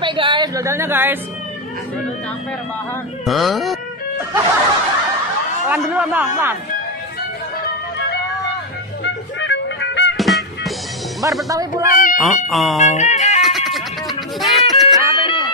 capek guys, dodolnya guys. Dodol capek rebahan. Pelan dulu bang, pelan. Kembar Betawi pulang. Capek nih.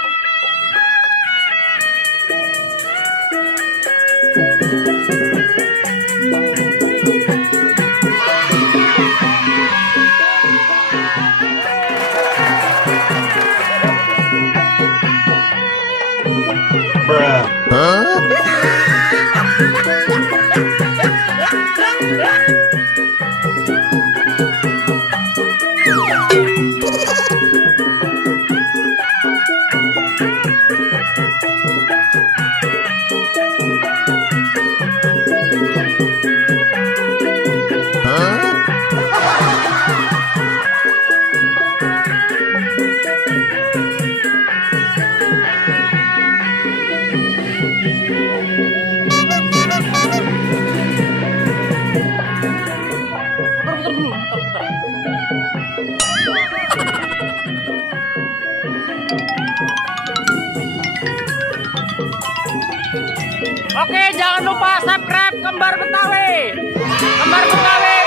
Oke, jangan lupa subscribe Kembar Betawi. Kembar Betawi